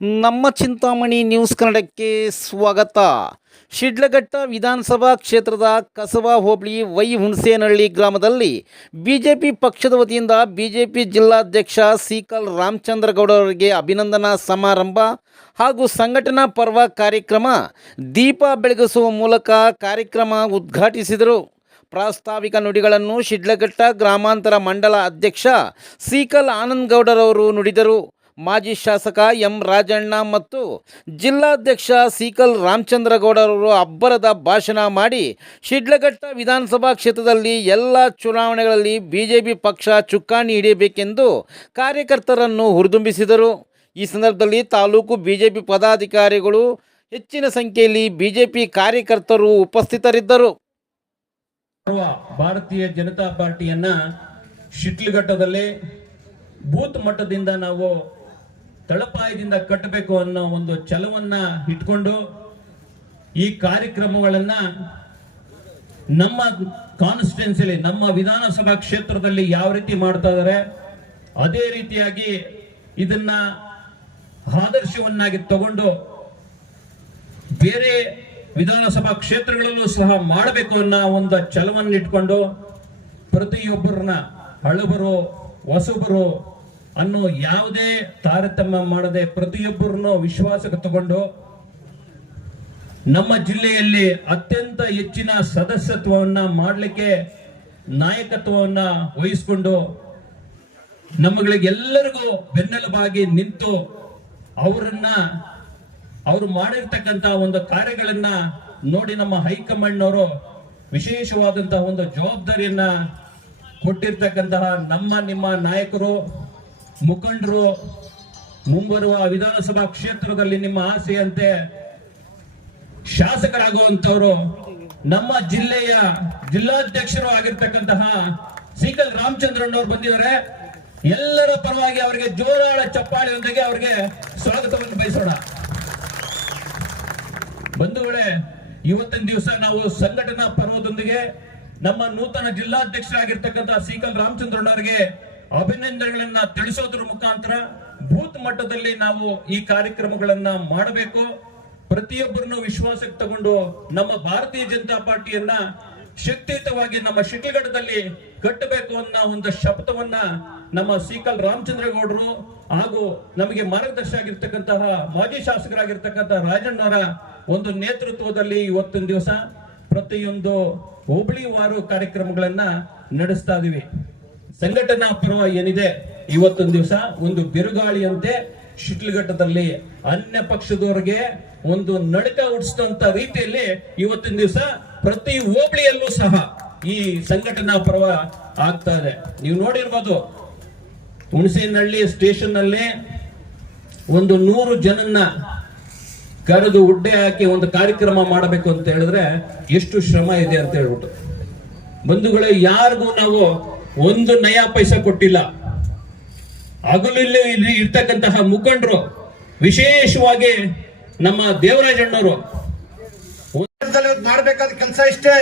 ನಮ್ಮ ಚಿಂತಾಮಣಿ ನ್ಯೂಸ್ ಕನ್ನಡಕ್ಕೆ ಸ್ವಾಗತ. ಶಿಡ್ಲಘಟ್ಟ ವಿಧಾನಸಭಾ ಕ್ಷೇತ್ರದ ಕಸಬಾ ಹೋಬಳಿ ವೈ ಹುಣಸೇನಹಳ್ಳಿ ಗ್ರಾಮದಲ್ಲಿ ಬಿಜೆಪಿ ಪಕ್ಷದ ವತಿಯಿಂದ ಬಿಜೆಪಿ ಜಿಲ್ಲಾಧ್ಯಕ್ಷ ಸೀಕಲ್ ರಾಮಚಂದ್ರಗೌಡ ಅವರಿಗೆ ಅಭಿನಂದನಾ ಸಮಾರಂಭ ಹಾಗೂ ಸಂಘಟನಾ ಪರ್ವ ಕಾರ್ಯಕ್ರಮ ದೀಪ ಬೆಳಗಿಸುವ ಮೂಲಕ ಕಾರ್ಯಕ್ರಮ ಉದ್ಘಾಟಿಸಿದರು. ಪ್ರಾಸ್ತಾವಿಕ ನುಡಿಗಳನ್ನು ಶಿಡ್ಲಘಟ್ಟ ಗ್ರಾಮಾಂತರ ಮಂಡಲ ಅಧ್ಯಕ್ಷ ಸೀಕಲ್ ಆನಂದ್ ಗೌಡರವರು ನುಡಿದರು. ಮಾಜಿ ಶಾಸಕ ಎಂ ರಾಜಣ್ಣ ಮತ್ತು ಜಿಲ್ಲಾಧ್ಯಕ್ಷ ಸೀಕಲ್ ರಾಮಚಂದ್ರಗೌಡರವರು ಅಬ್ಬರದ ಭಾಷಣ ಮಾಡಿ, ಶಿಡ್ಲಘಟ್ಟ ವಿಧಾನಸಭಾ ಕ್ಷೇತ್ರದಲ್ಲಿ ಎಲ್ಲ ಚುನಾವಣೆಗಳಲ್ಲಿ ಬಿಜೆಪಿ ಪಕ್ಷ ಚುಕ್ಕಾಣಿ ಹಿಡಿಯಬೇಕೆಂದು ಕಾರ್ಯಕರ್ತರನ್ನು ಹುರಿದುಂಬಿಸಿದರು. ಈ ಸಂದರ್ಭದಲ್ಲಿ ತಾಲೂಕು ಬಿಜೆಪಿ ಪದಾಧಿಕಾರಿಗಳು ಹೆಚ್ಚಿನ ಸಂಖ್ಯೆಯಲ್ಲಿ ಬಿಜೆಪಿ ಕಾರ್ಯಕರ್ತರು ಉಪಸ್ಥಿತರಿದ್ದರು. ಭಾರತೀಯ ಜನತಾ ಪಾರ್ಟಿಯನ್ನ ಶಿಟ್ಲಘಟ್ಟದಲ್ಲಿ ಬೂತ್ ಮಟ್ಟದಿಂದ ನಾವು ತಳಪಾಯದಿಂದ ಕಟ್ಟಬೇಕು ಅನ್ನೋ ಒಂದು ಛಲವನ್ನ ಇಟ್ಕೊಂಡು ಈ ಕಾರ್ಯಕ್ರಮಗಳನ್ನ ನಮ್ಮ ಕಾನ್ಸ್ಟಿಟ್ಯೂನ್ಸಿಲಿ ನಮ್ಮ ವಿಧಾನಸಭಾ ಕ್ಷೇತ್ರದಲ್ಲಿ ಯಾವ ರೀತಿ ಮಾಡ್ತಾ ಇದ್ದಾರೆ ಅದೇ ರೀತಿಯಾಗಿ ಇದನ್ನ ಆದರ್ಶವನ್ನಾಗಿ ತಗೊಂಡು ಬೇರೆ ವಿಧಾನಸಭಾ ಕ್ಷೇತ್ರಗಳಲ್ಲೂ ಸಹ ಮಾಡಬೇಕು ಅನ್ನೋ ಒಂದು ಛಲವನ್ನು ಇಟ್ಕೊಂಡು ಪ್ರತಿಯೊಬ್ಬರನ್ನ ಹಳಬರು, ಹೊಸಬರು ಅನ್ನೋ ಯಾವುದೇ ತಾರತಮ್ಯ ಮಾಡದೆ ಪ್ರತಿಯೊಬ್ಬರನ್ನು ವಿಶ್ವಾಸಕ್ಕೆ ತಗೊಂಡು ನಮ್ಮ ಜಿಲ್ಲೆಯಲ್ಲಿ ಅತ್ಯಂತ ಹೆಚ್ಚಿನ ಸದಸ್ಯತ್ವವನ್ನ ಮಾಡಲಿಕ್ಕೆ ನಾಯಕತ್ವವನ್ನ ವಹಿಸಿಕೊಂಡು ನಮ್ಮಗಳಿಗೆಲ್ಲರಿಗೂ ಬೆನ್ನೆಲುಬಾಗಿ ನಿಂತು ಅವರನ್ನ, ಅವರು ಮಾಡಿರ್ತಕ್ಕಂತ ಒಂದು ಕಾರ್ಯಗಳನ್ನ ನೋಡಿ ನಮ್ಮ ಹೈಕಮಾಂಡ್ನವರು ವಿಶೇಷವಾದಂತಹ ಒಂದು ಜವಾಬ್ದಾರಿಯನ್ನ ಕೊಟ್ಟಿರ್ತಕ್ಕಂತಹ ನಮ್ಮ, ನಿಮ್ಮ ನಾಯಕರು ಮುಖಂಡರು ಮುಂಬರುವ ವಿಧಾನಸಭಾ ಕ್ಷೇತ್ರದಲ್ಲಿ ನಿಮ್ಮ ಆಸೆಯಂತೆ ಶಾಸಕರಾಗುವಂತವರು ನಮ್ಮ ಜಿಲ್ಲೆಯ ಜಿಲ್ಲಾಧ್ಯಕ್ಷರು ಆಗಿರ್ತಕ್ಕಂತಹ ಸೀಕಲ್ ರಾಮಚಂದ್ರಣ್ಣವ್ರು ಬಂದಿದ್ದಾರೆ. ಎಲ್ಲರ ಪರವಾಗಿ ಅವರಿಗೆ ಜೋರಾಳ ಚಪ್ಪಾಳಿಯೊಂದಿಗೆ ಅವರಿಗೆ ಸ್ವಾಗತವನ್ನು ಬಯಸೋಣ. ಬಂಧುಗಳೇ ಇವತ್ತಿನ ದಿವಸ ನಾವು ಸಂಘಟನಾ ಪರ್ವದೊಂದಿಗೆ ನಮ್ಮ ನೂತನ ಜಿಲ್ಲಾಧ್ಯಕ್ಷರಾಗಿರ್ತಕ್ಕಂಥ ಸೀಕಲ್ ರಾಮಚಂದ್ರಣ್ಣವರಿಗೆ ಅಭಿನಂದನೆಗಳನ್ನ ತಿಳಿಸೋದ್ರ ಮುಖಾಂತರ ಬೂತ್ ಮಟ್ಟದಲ್ಲಿ ನಾವು ಈ ಕಾರ್ಯಕ್ರಮಗಳನ್ನ ಮಾಡಬೇಕು. ಪ್ರತಿಯೊಬ್ಬರನ್ನು ವಿಶ್ವಾಸಕ್ಕೆ ತಗೊಂಡು ನಮ್ಮ ಭಾರತೀಯ ಜನತಾ ಪಾರ್ಟಿಯನ್ನ ಶಕ್ತಿಯುತವಾಗಿ ನಮ್ಮ ಶಿಡ್ಲಘಟ್ಟದಲ್ಲಿ ಕಟ್ಟಬೇಕು ಅನ್ನೋ ಒಂದು ಶಪಥವನ್ನ ನಮ್ಮ ಸೀಕಲ್ ರಾಮಚಂದ್ರಗೌಡರು ಹಾಗೂ ನಮಗೆ ಮಾರ್ಗದರ್ಶಿ ಆಗಿರ್ತಕ್ಕಂತಹ ಮಾಜಿ ಶಾಸಕರಾಗಿರ್ತಕ್ಕಂತಹ ರಾಜಣ್ಣರ ಒಂದು ನೇತೃತ್ವದಲ್ಲಿ ಇವತ್ತಿನ ದಿವಸ ಪ್ರತಿಯೊಂದು ಹೋಬಳಿವಾರು ಕಾರ್ಯಕ್ರಮಗಳನ್ನ ನಡೆಸ್ತಾ ಇದೀವಿ. ಸಂಘಟನಾ ಪರ್ವ ಏನಿದೆ, ಇವತ್ತೊಂದು ದಿವಸ ಒಂದು ಬಿರುಗಾಳಿಯಂತೆ ಶಿಟ್ಲಘಟ್ಟದಲ್ಲಿ ಅನ್ಯ ಪಕ್ಷದವರಿಗೆ ಒಂದು ನಡಕ ಹುಟ್ಟಿಸಿದಂತ ರೀತಿಯಲ್ಲಿ ಇವತ್ತಿನ ದಿವಸ ಪ್ರತಿ ಹೋಬಳಿಯಲ್ಲೂ ಸಹ ಈ ಸಂಘಟನಾ ಪರ್ವ ಆಗ್ತಾ ಇದೆ. ನೀವು ನೋಡಿರ್ಬೋದು, ಹುಣಸೇನಹಳ್ಳಿ ಸ್ಟೇಷನ್ನಲ್ಲಿ ಒಂದು ನೂರು ಜನನ್ನ ಕರೆದು ಉಡ್ಡೆ ಹಾಕಿ ಒಂದು ಕಾರ್ಯಕ್ರಮ ಮಾಡಬೇಕು ಅಂತ ಹೇಳಿದ್ರೆ ಎಷ್ಟು ಶ್ರಮ ಇದೆ ಅಂತ ಹೇಳ್ಬಿಟ್ಟು. ಬಂಧುಗಳೇ, ಯಾರಿಗೂ ನಾವು ಒಂದು ನಯಾ ಪೈಸ ಕೊಟ್ಟಿಲ್ಲ. ಹಗಲಲ್ಲಿ ಇಲ್ಲಿ ಇರ್ತಕ್ಕಂತಹ ಮುಖಂಡರು, ವಿಶೇಷವಾಗಿ ನಮ್ಮ ದೇವರಾಜಣ್ಣವರು ಮಾಡಬೇಕಾದ ಕೆಲಸ ಇಷ್ಟೇ.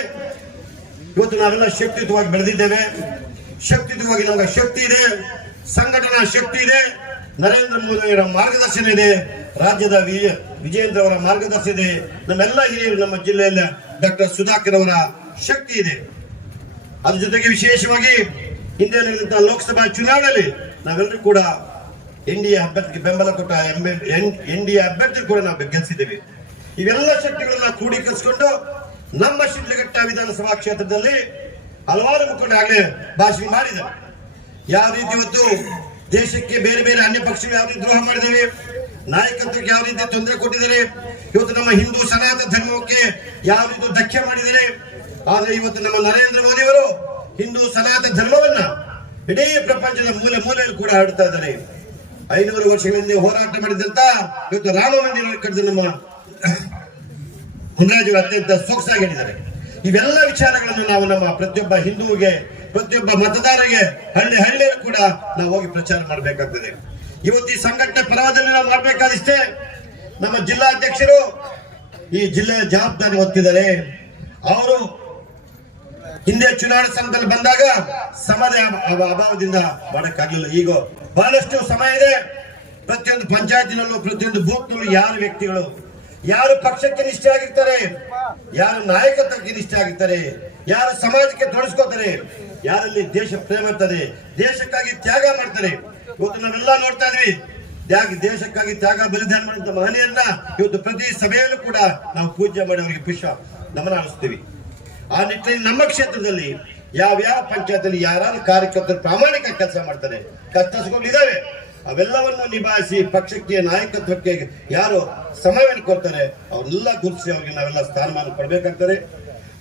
ಇವತ್ತು ನಾವೆಲ್ಲ ಶಕ್ತಿಯುತವಾಗಿ ಬೆಳೆದಿದ್ದೇವೆ. ಶಕ್ತಿಯುತವಾಗಿ ನಮಗೆ ಶಕ್ತಿ ಇದೆ. ಸಂಘಟನಾ ಶಕ್ತಿ ಇದೆ. ನರೇಂದ್ರ ಮೋದಿಯವರ ಮಾರ್ಗದರ್ಶನ ಇದೆ. ರಾಜ್ಯದ ವಿಜಯ ವಿಜಯೇಂದ್ರ ಅವರ ಮಾರ್ಗದರ್ಶನ ಇದೆ. ನಮ್ಮೆಲ್ಲ ಹಿರಿಯರು ನಮ್ಮ ಜಿಲ್ಲೆಯಲ್ಲಿ ಡಾಕ್ಟರ್ ಸುಧಾಕರ್ ಅವರ ಶಕ್ತಿ ಇದೆ. ಅದ್ರ ಜೊತೆಗೆ ವಿಶೇಷವಾಗಿ ಹಿಂದೆ ನಡೆದಂತಹ ಲೋಕಸಭಾ ಚುನಾವಣೆಯಲ್ಲಿ ನಾವೆಲ್ಲರೂ ಕೂಡ ಎನ್ ಡಿ ಎ ಅಭ್ಯರ್ಥಿಗೆ ಬೆಂಬಲ ಕೊಟ್ಟ ಎನ್ ಡಿ ಎ ಅಭ್ಯರ್ಥಿ ಕೂಡ ನಾವು ಗೆಲ್ಲಿಸಿದ್ದೇವೆ. ಇವೆಲ್ಲ ಶಕ್ತಿಗಳನ್ನ ಕ್ರೋಢೀಕರಿಸಿಕೊಂಡು ನಮ್ಮ ಶಿಡ್ಲಘಟ್ಟ ವಿಧಾನಸಭಾ ಕ್ಷೇತ್ರದಲ್ಲಿ ಹಲವಾರು ಮುಖಂಡರಾಗಲೇ ಭಾಷಣ ಮಾಡಿದ್ದಾರೆ. ಯಾವ ರೀತಿ ಇವತ್ತು ದೇಶಕ್ಕೆ ಬೇರೆ ಬೇರೆ ಅನ್ಯ ಪಕ್ಷಗಳು ಯಾವ ರೀತಿ ದ್ರೋಹ ಮಾಡಿದ್ದೇವೆ ನಾಯಕತ್ವಕ್ಕೆ ಯಾವ ರೀತಿ ತೊಂದರೆ ಕೊಟ್ಟಿದ್ದಾರೆ, ಇವತ್ತು ನಮ್ಮ ಹಿಂದೂ ಸನಾತನ ಧರ್ಮಕ್ಕೆ ಯಾವ ರೀತಿ ಧಕ್ಕೆ ಮಾಡಿದ್ದಾರೆ ಆದ್ರೆ ಇವತ್ತು ನಮ್ಮ ನರೇಂದ್ರ ಮೋದಿ ಅವರು ಹಿಂದೂ ಸನಾತನ ಧರ್ಮವನ್ನ ಇಡೀ ಪ್ರಪಂಚದ ಮೂಲೆ ಮೂಲೆಯಲ್ಲಿ ಕೂಡ ಆಡ್ತಾ ಇದ್ದಾರೆ. ಐನೂರು ವರ್ಷಗಳಿಂದ ಹೋರಾಟ ಮಾಡಿದಂತ ಇವತ್ತು ರಾಮ ಮಂದಿರ ಕಟ್ಟಿದ ನಮ್ಮ ಮುನ್ರಾಜು ಅತ್ಯಂತ ಸೊಗಸಾಗಿ ಹೇಳಿದ್ದಾರೆ. ಇವೆಲ್ಲ ವಿಚಾರಗಳನ್ನು ನಾವು ನಮ್ಮ ಪ್ರತಿಯೊಬ್ಬ ಹಿಂದೂಗೆ ಪ್ರತಿಯೊಬ್ಬ ಮತದಾರರಿಗೆ ಹಳ್ಳಿ ಹಳ್ಳಿಯಲ್ಲಿ ಕೂಡ ನಾವು ಹೋಗಿ ಪ್ರಚಾರ ಮಾಡಬೇಕಾಗ್ತದೆ. ಇವತ್ತು ಈ ಸಂಘಟನೆ ಪರವಾದಲ್ಲಿ ನಾವು ಮಾಡಬೇಕಾದಿಷ್ಟೇ ನಮ್ಮ ಜಿಲ್ಲಾಧ್ಯಕ್ಷರು ಈ ಜಿಲ್ಲೆಯ ಜವಾಬ್ದಾರಿ ಹೊತ್ತಿದ್ದಾರೆ. ಅವರು ಹಿಂದೆ ಚುನಾವಣೆ ಸಂದರ್ಭದಲ್ಲಿ ಬಂದಾಗ ಸಮಯ ಅಭಾವದಿಂದ ಮಾಡಕ್ಕಾಗಲಿಲ್ಲ. ಈಗ ಬಹಳಷ್ಟು ಸಮಯ ಇದೆ. ಪ್ರತಿಯೊಂದು ಪಂಚಾಯತಿನಲ್ಲೂ, ಪ್ರತಿಯೊಂದು ಬೂತ್ನಲ್ಲೂ ಯಾರು ವ್ಯಕ್ತಿಗಳು, ಯಾರು ಪಕ್ಷಕ್ಕೆ ನಿಷ್ಠೆ ಆಗಿರ್ತಾರೆ, ಯಾರು ನಾಯಕತ್ವಕ್ಕೆ ನಿಷ್ಠೆ ಆಗಿರ್ತಾರೆ, ಯಾರು ಸಮಾಜಕ್ಕೆ ತೊಡಸ್ಕೋತಾರೆ, ಯಾರಲ್ಲಿ ದೇಶ ಪ್ರೇಮ ಇರ್ತದೆ, ದೇಶಕ್ಕಾಗಿ ತ್ಯಾಗ ಮಾಡ್ತಾರೆ. ಇವತ್ತು ನಾವೆಲ್ಲ ನೋಡ್ತಾ ಇದ್ವಿ ದೇಶಕ್ಕಾಗಿ ತ್ಯಾಗ, ಬಲಿದಾನ ಮಾಡಿದ ಮಹನೀಯರನ್ನ ಇವತ್ತು ಪ್ರತಿ ಸಭೆಯಲ್ಲೂ ಕೂಡ ನಾವು ಪೂಜೆ ಮಾಡಿ ಅವರಿಗೆ ಪುಷ್ಪ ನಮನ ಹರಿಸ್ತೀವಿ ಆ ನಿಟ್ಟಿನಲ್ಲಿ ನಮ್ಮ ಕ್ಷೇತ್ರದಲ್ಲಿ ಯಾವ್ಯಾವ ಪಂಚಾಯತಲ್ಲಿ ಯಾರು ಕಾರ್ಯಕರ್ತರು ಪ್ರಾಮಾಣಿಕ ಕೆಲಸ ಮಾಡ್ತಾರೆ ಕಷ್ಟ ಅವೆಲ್ಲವನ್ನು ನಿಭಾಯಿಸಿ ಪಕ್ಷಕ್ಕೆ ನಾಯಕತ್ವಕ್ಕೆ ಯಾರು ಸಮಯವನ್ನು ಕೊಡ್ತಾರೆ, ಅವರೆಲ್ಲ ಗುರುತಿಸಿ ಅವರಿಗೆ ನಾವೆಲ್ಲ ಸ್ಥಾನಮಾನ ಕೊಡಬೇಕಾಗ್ತದೆ.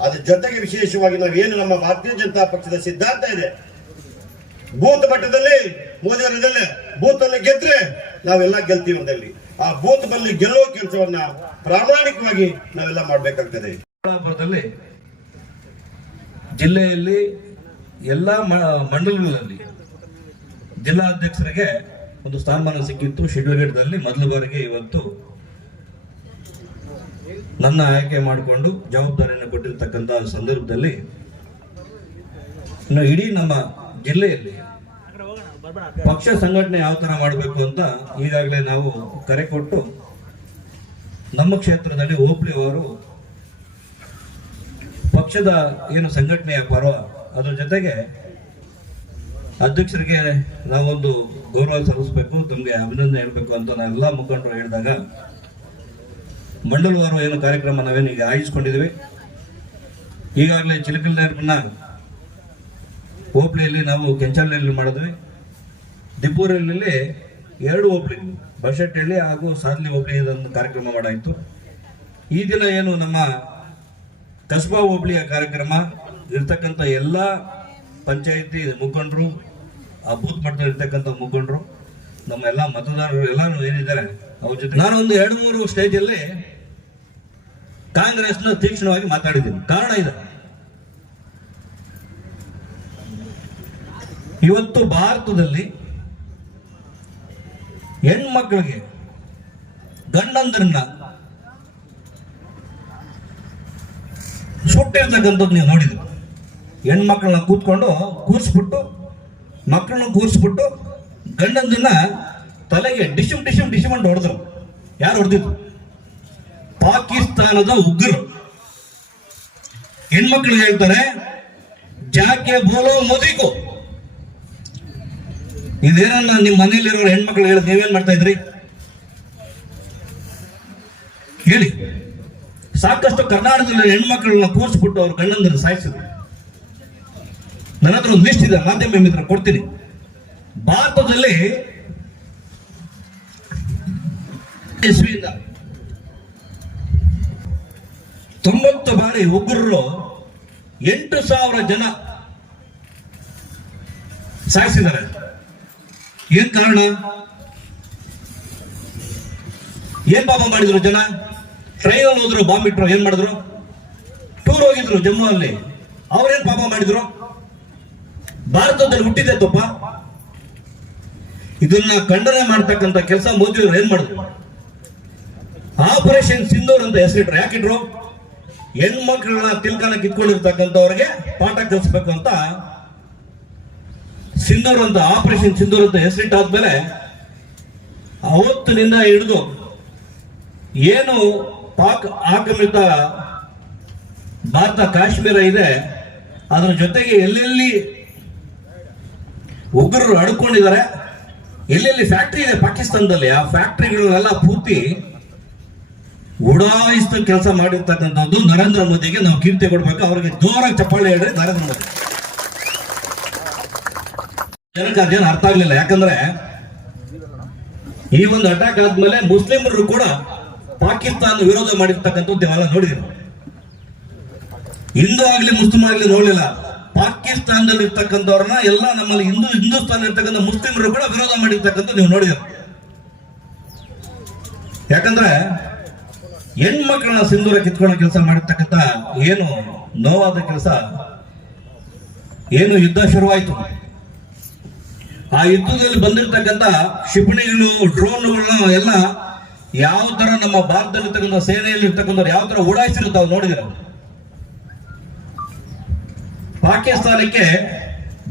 ಅದ್ರ ಜೊತೆಗೆ ವಿಶೇಷವಾಗಿ ನಾವೇನು ನಮ್ಮ ಭಾರತೀಯ ಜನತಾ ಪಕ್ಷದ ಸಿದ್ಧಾಂತ ಇದೆ, ಬೂತ್ ಮಟ್ಟದಲ್ಲಿ, ಮೋದಿ ಬೂತ್ ಅಲ್ಲಿ ಗೆದ್ರೆ ನಾವೆಲ್ಲ ಗೆಲ್ತೀವಿ ಅಂದಲ್ಲಿ. ಆ ಬೂತ್ ಬಲ್ಲಿ ಗೆಲ್ಲುವ ಕೆಲಸವನ್ನ ಪ್ರಾಮಾಣಿಕವಾಗಿ ನಾವೆಲ್ಲ ಮಾಡ್ಬೇಕಾಗ್ತದೆ. ಜಿಲ್ಲೆಯಲ್ಲಿ ಎಲ್ಲ ಮಂಡಲಗಳಲ್ಲಿ ಮಂಡಲಗಳಲ್ಲಿ ಜಿಲ್ಲಾಧ್ಯಕ್ಷರಿಗೆ ಒಂದು ಸ್ಥಾನಮಾನ ಸಿಕ್ಕಿತ್ತು. ಶಿಡ್ಲಘಟ್ಟದಲ್ಲಿ ಮೊದಲ ಬಾರಿಗೆ ಇವತ್ತು ನನ್ನ ಆಯ್ಕೆ ಮಾಡಿಕೊಂಡು ಜವಾಬ್ದಾರಿಯನ್ನು ಕೊಟ್ಟಿರ್ತಕ್ಕಂಥ ಸಂದರ್ಭದಲ್ಲಿ ಇಡೀ ನಮ್ಮ ಜಿಲ್ಲೆಯಲ್ಲಿ ಪಕ್ಷ ಸಂಘಟನೆ ಯಾವ ತರ ಮಾಡಬೇಕು ಅಂತ ಈಗಾಗಲೇ ನಾವು ಕರೆ ಕೊಟ್ಟು ನಮ್ಮ ಕ್ಷೇತ್ರದಲ್ಲಿ ಹೋಬಳಿ ಅವರು ಪಕ್ಷದ ಏನು ಸಂಘಟನೆಯ ಪರ್ವ ಅದ್ರ ಜೊತೆಗೆ ಅಧ್ಯಕ್ಷರಿಗೆ ನಾವೊಂದು ಗೌರವ ಸಲ್ಲಿಸಬೇಕು, ತಮಗೆ ಅಭಿನಂದನೆ ಹೇಳಬೇಕು ಅಂತ ನಾವು ಎಲ್ಲ ಮುಖಂಡರು ಹೇಳಿದಾಗ, ಮಂಡಲವಾರು ಏನು ಕಾರ್ಯಕ್ರಮ ನಾವೇನು ಈಗ ಆಯೋಜಿಸ್ಕೊಂಡಿದ್ದೀವಿ. ಈಗಾಗಲೇ ಚಿಲಕಲ್ ನೆರಪನ್ನ ಹೋಬಳಿಯಲ್ಲಿ ನಾವು ಕೆಂಚಲ್ನಲ್ಲಿ ಮಾಡಿದ್ವಿ. ದಿಬ್ಬೂರಲ್ಲಿ ಎರಡು ಹೋಬಳಿ ಬಶೆಟ್ಟಹಳ್ಳಿ ಹಾಗೂ ಸಾದ್ಲಿ ಹೋಬಳಿ ಇದೊಂದು ಕಾರ್ಯಕ್ರಮ ಮಾಡಾಯಿತು. ಈ ದಿನ ಏನು ನಮ್ಮ ಕಸ್ಬಾ ಹೋಬಳಿಯ ಕಾರ್ಯಕ್ರಮ ಇರ್ತಕ್ಕಂಥ ಎಲ್ಲ ಪಂಚಾಯಿತಿ ಮುಖಂಡರು ಆ ಬೂತ್ ಮಟ್ಟದಲ್ಲಿ ಇರ್ತಕ್ಕಂಥ ಮುಖಂಡರು ನಮ್ಮ ಎಲ್ಲ ಮತದಾರರು ಎಲ್ಲರೂ ಏನಿದ್ದಾರೆ, ಅವ್ರ ಜೊತೆ ನಾನೊಂದು ಎರಡು ಮೂರು ಸ್ಟೇಜಲ್ಲಿ ಕಾಂಗ್ರೆಸ್ನ ತೀಕ್ಷ್ಣವಾಗಿ ಮಾತಾಡಿದ್ದೀನಿ. ಕಾರಣ ಇದೆ. ಇವತ್ತು ಭಾರತದಲ್ಲಿ ಹೆಣ್ಮಕ್ಳಿಗೆ ಗಂಡಂದ್ರನ್ನ ಸುಟ್ಟಿರ್ತಕ್ಕಂಥದ್ದು ನೀವು ನೋಡಿದ್ರು. ಹೆಣ್ಮಕ್ಳನ್ನ ಕೂತ್ಕೊಂಡು ಕೂರಿಸ್ಬಿಟ್ಟು, ಮಕ್ಕಳನ್ನ ಕೂರಿಸ್ಬಿಟ್ಟು ಗಂಡಂದನ್ನ ತಲೆಗೆ ಡಿಶಮ್ ಡಿಶಮ್ ಡಿಶಮ್ ಅಂತ ಹೊಡೆದ್ರು. ಯಾರು ಹೊಡೆದಿದ್ರು ಪಾಕಿಸ್ತಾನದ ಉಗ್ರರು. ಹೆಣ್ಮಕ್ಳಿಗೆ ಹೇಳ್ತಾರೆ, ಜಾಕೆ ಬೋಲೋ ಮೋದಿಗೂ ಇದೇನನ್ನ ನಿಮ್ಮ ಮನೆಯಲ್ಲಿರೋ ಹೆಣ್ಮಕ್ಳು ಹೇಳಿ ನೀವೇನ್ ಮಾಡ್ತಾ ಇದ್ರಿ? ಹೇಳಿ. ಸಾಕಷ್ಟು ಕರ್ನಾಟಕದಲ್ಲಿ ಹೆಣ್ಮಕ್ಳನ್ನ ಕೂರಿಸ್ಬಿಟ್ಟು ಅವ್ರ ಗಂಡಂದ್ರೆ ಸಾಯಿಸಿದ್ರು. ನನ್ನ ಹತ್ರ ಒಂದು ಲಿಸ್ಟ್ ಇದೆ, ಮಾಧ್ಯಮ ಮಿತ್ರ, ಕೊಡ್ತೀನಿ. ಭಾರತದಲ್ಲಿ ತೊಂಬತ್ತು ಬಾರಿ ಉಗ್ರರು ಎಂಟು ಸಾವಿರ ಜನ ಸಾಯಿಸಿದ್ದಾರೆ. ಏನ್ ಕಾರಣ? ಏನ್ ಪಾಪ ಮಾಡಿದ್ರು ಜನ? ಟ್ರೈನ್ ಅಲ್ಲಿ ಹೋದ್ರು, ಬಾಂಬ್ ಇಟ್ರು, ಏನ್ ಮಾಡಿದ್ರು? ಟೂರ್ ಹೋಗಿದ್ರು ಜಮ್ಮು ಅಲ್ಲಿ ಅವ್ರೇನ್ ಪಾಪ ಮಾಡಿದ್ರು? ಭಾರತದಲ್ಲಿ ಹುಟ್ಟಿದೆ ತಪ್ಪ. ಇದನ್ನ ಖಂಡನೆ ಮಾಡ್ತಕ್ಕಂಥ ಕೆಲಸ ಮೋದಿ ಅವರು ಏನ್ ಮಾಡಿದ್ರು? ಆಪರೇಷನ್ ಸಿಂಧೂರ್ ಅಂತ ಹೆಸರಿಟ್ರು. ಯಾಕಿಟ್ರು ಹೆಣ್ಮಕ್ಳನ್ನ ತಿಲ್ಕನ ಇಟ್ಕೊಂಡಿರ್ತಕ್ಕಂಥವ್ರಿಗೆ ಪಾಠ ಕಲಿಸ್ಬೇಕು ಅಂತ ಸಿಂಧೂರ್ ಅಂತ, ಆಪರೇಷನ್ ಸಿಂಧೂರ್ ಅಂತ ಹೆಸರಿಟ್ಟಾದ್ಮೇಲೆ ಅವತ್ತಿನಿಂದ ಹಿಡಿದು ಏನು ಪಾಕ್ ಆಕ್ರಮಿತ ಭಾರತ ಕಾಶ್ಮೀರ ಇದೆ, ಅದರ ಜೊತೆಗೆ ಎಲ್ಲೆಲ್ಲಿ ಉಗ್ರರು ಅಡ್ಕೊಂಡಿದ್ದಾರೆ, ಎಲ್ಲೆಲ್ಲಿ ಫ್ಯಾಕ್ಟ್ರಿ ಇದೆ ಪಾಕಿಸ್ತಾನದಲ್ಲಿ, ಆ ಫ್ಯಾಕ್ಟ್ರಿಗಳನ್ನೆಲ್ಲ ಪೂರ್ತಿ ಉಡಾಯಿಸಿದ ಕೆಲಸ ಮಾಡಿರ್ತಕ್ಕಂಥದ್ದು ನರೇಂದ್ರ ಮೋದಿಗೆ. ನಾವು ಕೀರ್ತಿ ಕೊಡಬೇಕು, ಅವರಿಗೆ ಜೋರಾಗಿ ಚಪ್ಪಾಳೆ ಹೇಳ್ರಿ ನರೇಂದ್ರ ಮೋದಿ. ಜನಕ್ಕೆ ಅದೇನು ಅರ್ಥ ಆಗ್ಲಿಲ್ಲ. ಯಾಕಂದ್ರೆ ಈ ಒಂದು ಅಟ್ಯಾಕ್ ಆದ್ಮೇಲೆ ಮುಸ್ಲಿಮರು ಕೂಡ ಪಾಕಿಸ್ತಾನ ವಿರೋಧ ಮಾಡಿರ್ತಕ್ಕಂಥದ್ದು ಎಲ್ಲ ನೋಡಿದ್ರು ಹಿಂದೂ ಆಗ್ಲಿ ಮುಸ್ಲಿಂ ಆಗ್ಲಿ ನೋಡ್ಲಿಲ್ಲ. ಪಾಕಿಸ್ತಾನದಲ್ಲಿ ಇರ್ತಕ್ಕಂಥವ್ರನ್ನ ಎಲ್ಲ ನಮ್ಮಲ್ಲಿ ಹಿಂದೂ ಹಿಂದೂಸ್ತಾನ ಇರ್ತಕ್ಕಂಥ ಮುಸ್ಲಿಮರು ಕೂಡ ವಿರೋಧ ಮಾಡಿರ್ತಕ್ಕಂಥ ನೀವು ನೋಡಿದ್ರು. ಯಾಕಂದ್ರೆ ಹೆಣ್ಮಕ್ಳನ್ನ ಸಿಂಧೂರ ಕಿತ್ಕೊಳ್ಳೋ ಕೆಲಸ ಮಾಡಿರ್ತಕ್ಕಂಥ ಏನು ನೋವಾದ ಕೆಲಸ? ಏನು ಯುದ್ಧ ಶುರುವಾಯಿತು. ಆ ಯುದ್ಧದಲ್ಲಿ ಬಂದಿರತಕ್ಕಂತ ಕ್ಷಿಪಣಿಗಳು, ಡ್ರೋನ್ಗಳನ್ನ ಎಲ್ಲ ಯಾವ ತರ ನಮ್ಮ ಭಾರತದಲ್ಲಿ ಇರ್ತಕ್ಕಂಥ ಸೇನೆಯಲ್ಲಿ ಇರ್ತಕ್ಕಂಥವ್ರು ಯಾವ ತರ ಓಡಾಯಿಸಿರುತ್ತಾವ್ ನೋಡಿದ್ರೆ. ಪಾಕಿಸ್ತಾನಕ್ಕೆ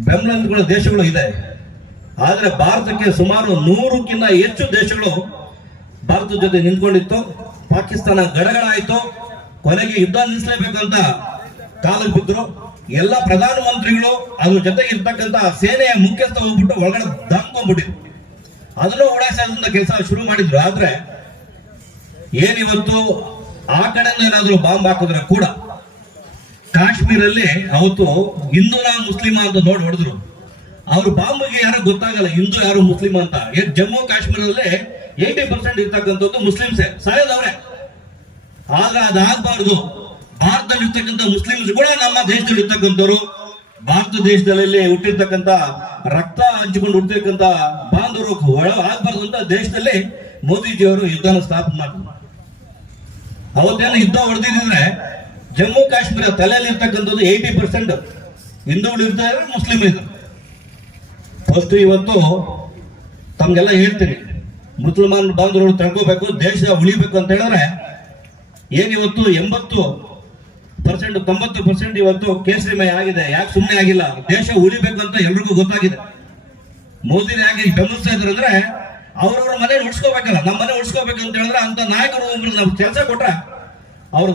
ಬೆಂಬಲ ದೇಶಗಳು ಇದೆ. ಆದರೆ ಭಾರತಕ್ಕೆ ಸುಮಾರು ನೂರಕ್ಕಿಂತ ಹೆಚ್ಚು ದೇಶಗಳು ಭಾರತದ ಜೊತೆ ನಿಂತ್ಕೊಂಡಿತ್ತು. ಪಾಕಿಸ್ತಾನ ಗಡಗಡ ಆಯ್ತು ಕೊನೆಗೆ ಯುದ್ಧ ನಿಲ್ಲಿಸಲೇಬೇಕಂತ ಕಾಲಕ್ಕೆ ಬಿದ್ದರು. ಎಲ್ಲ ಪ್ರಧಾನಮಂತ್ರಿಗಳು ಅದ್ರ ಜೊತೆಗೆ ಇರ್ತಕ್ಕಂತ ಸೇನೆಯ ಮುಖ್ಯಸ್ಥ ಹೋಗ್ಬಿಟ್ಟು ಒಳಗಡೆ ದಾಮ್ಕೊಂಡ್ಬಿಟ್ಟಿದ್ರು ಅದನ್ನು ಓಡಾಯಿಸೋದ್ರಿಂದ ಕೆಲಸ ಶುರು ಮಾಡಿದ್ರು. ಆದ್ರೆ ಏನಿವತ್ತು ಆ ಕಡೆಯಿಂದ ಏನಾದ್ರು ಬಾಂಬ್ ಹಾಕಿದ್ರೆ ಕೂಡ ಕಾಶ್ಮೀರಲ್ಲಿ ಅವತ್ತು ಹಿಂದೂನ ಮುಸ್ಲಿಮ ಅಂತ ನೋಡಿ ಹೊಡೆದ್ರು. ಅವ್ರ ಬಾಂಬ್ಗೆ ಯಾರೋ ಗೊತ್ತಾಗಲ್ಲ ಹಿಂದೂ ಯಾರು ಮುಸ್ಲಿಂ ಅಂತ. ಜಮ್ಮು ಕಾಶ್ಮೀರದಲ್ಲಿ ಏಯ್ಟಿ ಪರ್ಸೆಂಟ್ ಇರ್ತಕ್ಕಂಥದ್ದು ಮುಸ್ಲಿಮ್ಸೇ, ಸಾಯೋದವ್ರೆ. ಆದ್ರೆ ಅದಾಗಬಾರ್ದು ಭಾರತದಲ್ಲಿ ಇರ್ತಕ್ಕಂಥ ಮುಸ್ಲಿಮ್ಸ್ ಕೂಡ ನಮ್ಮ ದೇಶದಲ್ಲಿ ಇರ್ತಕ್ಕಂಥವ್ರು. ಭಾರತ ದೇಶದಲ್ಲಿ ಹುಟ್ಟಿರ್ತಕ್ಕಂಥ ರಕ್ತ ಹಂಚಿಕೊಂಡು ಹುಟ್ಟಿರ್ತಕ್ಕಂಥ ಬಾಂಧವರು ಆಗ್ಬಾರ್ದು ಅಂತ ದೇಶದಲ್ಲಿ ಮೋದಿಜಿಯವರು ಯುದ್ಧನ ಸ್ಥಾಪನೆ ಮಾಡಿದ್ರು ಅವತ್ತೇನು ಯುದ್ಧ ಹೊಡೆದಿದ್ರೆ ಜಮ್ಮು ಕಾಶ್ಮೀರ ತಲೆಯಲ್ಲಿ ಇರ್ತಕ್ಕಂಥದ್ದು ಏಯ್ಟಿ ಪರ್ಸೆಂಟ್ ಹಿಂದೂಗಳು ಇರ್ತಾರೆ ಮುಸ್ಲಿಮ್ ಇದ್ರು. ಫಸ್ಟ್ ಇವತ್ತು ತಮ್ಗೆಲ್ಲ ಹೇಳ್ತೀನಿ, ಮುಸಲ್ಮಾನ್ ಬಾಂಧವರು ತಡ್ಕೋಬೇಕು, ದೇಶ ಉಳಿಬೇಕು ಅಂತ ಹೇಳಿದ್ರೆ ಏನಿವತ್ತು ಎಂಬತ್ತು ಪರ್ಸೆಂಟ್ ತೊಂಬತ್ತು ಪರ್ಸೆಂಟ್ ಇವತ್ತು ಕೇಸರಿಮಯ ಆಗಿದೆ. ಯಾಕೆ ಸುಮ್ಮನೆ ಆಗಿಲ್ಲ? ದೇಶ ಉಳಿಬೇಕು ಅಂತ ಎಲ್ರಿಗೂ ಗೊತ್ತಾಗಿದೆ. ಮೋದಿ ಯಾಕೆ ಬೆಂಬಲಿಸ್ತಾ ಇದ್ರು ಅಂದ್ರೆ ಅವ್ರವ್ರ ಮನೆ ಉಳಿಸ್ಕೋಬೇಕಲ್ಲ ನಮ್ಮ ಮನೆ ಉಳಿಸ್ಕೋಬೇಕು ಅಂತ ಹೇಳಿದ್ರೆ ಅಂತ ನಾಯಕರು ಒಬ್ರು ನಾವು ಕೆಲಸ ಕೊಟ್ರೆ ಅವರು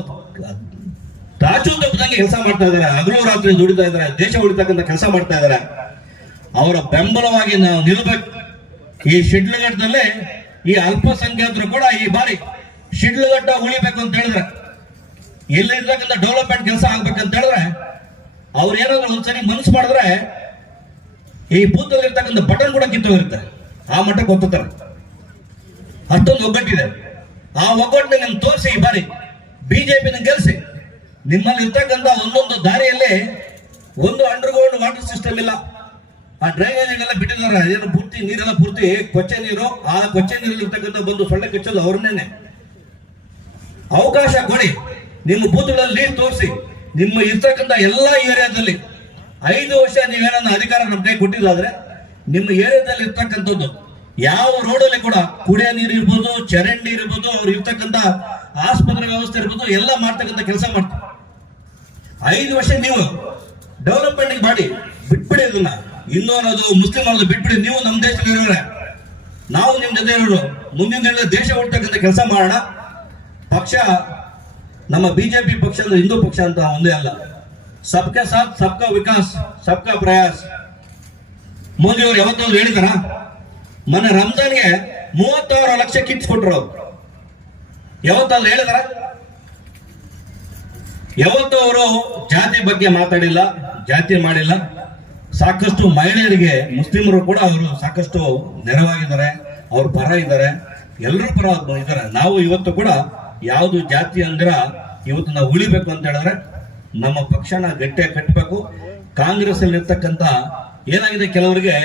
ರಾಜು ತಪ್ಪದಂಗೆ ಕೆಲಸ ಮಾಡ್ತಾ ಇದ್ದಾರೆ ಹಗಲು ರಾತ್ರಿ ದುಡಿತಾ ಇದ್ದಾರೆ ದೇಶ ಉಳಿತಕ್ಕಂಥ ಕೆಲಸ ಮಾಡ್ತಾ ಇದ್ದಾರೆ ಅವರ ಬೆಂಬಲವಾಗಿ ನಾವು ನಿಲ್ಬೇಕು. ಈ ಶಿಡ್ಲಘಟ್ಟದಲ್ಲಿ ಈ ಅಲ್ಪಸಂಖ್ಯಾತರು ಕೂಡ ಈ ಬಾರಿ ಶಿಡ್ಲಘಟ್ಟ ಉಳಿಬೇಕು ಅಂತ ಹೇಳಿದ್ರೆ, ಎಲ್ಲಿ ಇರ್ತಕ್ಕಂಥ ಡೆವಲಪ್ಮೆಂಟ್ ಕೆಲಸ ಆಗ್ಬೇಕಂತ ಹೇಳಿದ್ರೆ, ಅವ್ರು ಏನಾದ್ರು ಒಂದ್ಸರಿ ಮನಸ್ಸು ಮಾಡಿದ್ರೆ ಈ ಬೂತಲ್ಲಿ ಇರ್ತಕ್ಕಂಥ ಬಟನ್ ಕೂಡ ಕಿತ್ತೋಗಿರುತ್ತೆ. ಆ ಮಠಕ್ಕೆ ಒತ್ತುತ್ತಾರೆ ಅಷ್ಟೊಂದು ಒಗ್ಗಟ್ಟಿದೆ. ಆ ಒಗ್ಗಟ್ಟಿನ ನಿಮ್ಗೆ ತೋರಿಸಿ ಈ ಬಾರಿ. ಬಿಜೆಪಿನ ಗೆಲ್ಸಿ. ನಿಮ್ಮಲ್ಲಿ ಇರ್ತಕ್ಕಂಥ ಒಂದೊಂದು ದಾರಿಯಲ್ಲಿ ಒಂದು ಅಂಡರ್ಗ್ರೌಂಡ್ ವಾಟರ್ ಸಿಸ್ಟಮ್ ಇಲ್ಲ. ಆ ಡ್ರೈನೇಜ್ ಎಲ್ಲ ಬಿಟ್ಟಿದ್ದಾರೆ. ಏನು ಪೂರ್ತಿ ನೀರೆಲ್ಲ ಪೂರ್ತಿ ಕೊಚ್ಚೆ ನೀರು, ಆ ಕೊಚ್ಚೆ ನೀರಲ್ಲಿ ಇರ್ತಕ್ಕಂಥ ಬಂದು ಸೊಳ್ಳೆ ಕಚ್ಚೋದು ಅವ್ರನ್ನೇನೆ. ಅವಕಾಶ ಕೊಡಿ. ನಿಮ್ಮ ಬೂತ್ಗಳಲ್ಲಿ ನೀರು ತೋರಿಸಿ. ನಿಮ್ಮ ಇರ್ತಕ್ಕಂಥ ಎಲ್ಲಾ ಏರಿಯಾದಲ್ಲಿ ಐದು ವರ್ಷ ನೀವೇನನ್ನ ಅಧಿಕಾರ ನಮ್ಮ ಕೈ ಕೊಟ್ಟಿದ್ದಾದ್ರೆ ನಿಮ್ಮ ಏರಿಯಾದಲ್ಲಿ ಇರ್ತಕ್ಕಂಥದ್ದು, ಯಾವ ರೋಡಲ್ಲಿ ಕೂಡ ಕುಡಿಯೋ ನೀರು ಇರ್ಬೋದು, ಚರಂಡಿ ಇರ್ಬೋದು, ಅವ್ರು ಇರ್ತಕ್ಕಂಥ ಆಸ್ಪತ್ರೆ ವ್ಯವಸ್ಥೆ ಇರ್ಬೋದು, ಎಲ್ಲ ಮಾಡ್ತಕ್ಕಂಥ ಕೆಲಸ ಮಾಡ್ತಾರೆ. ಐದು ವರ್ಷ ನೀವು ಡೆವಲಪ್ಮೆಂಟ್ ಮಾಡಿ ಬಿಟ್ಬಿಡಿ ಅದನ್ನ. ಇನ್ನೊಂದು ಮುಸ್ಲಿಂ ಅನ್ನೋದು ಬಿಟ್ಬಿಡಿ. ನೀವು ನಮ್ಮ ದೇಶದಲ್ಲಿ ನಾವು ನಿಮ್ಮ ಜೊತೆ ಇರೋರು, ಮುಂದಿನ ದಿನ ದೇಶ ಉಳ್ತಕ್ಕಂಥ ಕೆಲಸ ಮಾಡೋಣ. ಪಕ್ಷ, ನಮ್ಮ ಬಿಜೆಪಿ ಪಕ್ಷ ಅಂದ್ರೆ ಹಿಂದೂ ಪಕ್ಷ ಅಂತ ಒಂದೇ ಅಲ್ಲ. ಸಬ್ಕೆ ಸಾಥ್, ಸಬ್ಕಾ ವಿಕಾಸ್, ಸಬ್ಕಾ ಪ್ರಯಾಸ್. ಮೋದಿ ಅವರು ಯಾವತ್ತಾದ್ರು ಹೇಳಿದಾರ? ಮೊನ್ನೆ ರಂಜಾನ್ಗೆ ಮೂವತ್ತಾರು ಲಕ್ಷ ಕಿಟ್ಸ್ ಕೊಟ್ರು ಅವ್ರು. ಯಾವತ್ತಾದ್ರು ಹೇಳಿದಾರ? ಯಾವತ್ತೂ ಅವರು ಜಾತಿ ಬಗ್ಗೆ ಮಾತಾಡಿಲ್ಲ, ಜಾತಿ ಮಾಡಿಲ್ಲ. ಸಾಕಷ್ಟು ಮಹಿಳೆಯರಿಗೆ, ಮುಸ್ಲಿಮರು ಕೂಡ ಅವರು ಸಾಕಷ್ಟು ನೆರವಾಗಿದ್ದಾರೆ, ಅವರು ಪರ ಇದ್ದಾರೆ. ಎಲ್ಲರೂ ಪರ ಇದ್ದಾರೆ. ನಾವು ಇವತ್ತು ಕೂಡ ಯಾವುದು ಜಾತಿ ಅಂದ್ರ ಇವತ್ತು ನಾವು ಉಳಿಬೇಕು ಅಂತ ಹೇಳಿದ್ರೆ ನಮ್ಮ ಪಕ್ಷನ ಗಟ್ಟಿಯಾಗಿ ಕಟ್ಟಬೇಕು ಕಾಂಗ್ರೆಸ್ ಅಲ್ಲಿ ಇರ್ತಕ್ಕಂಥ ಏನಾಗಿದೆ ಕೆಲವರಿಗೆ?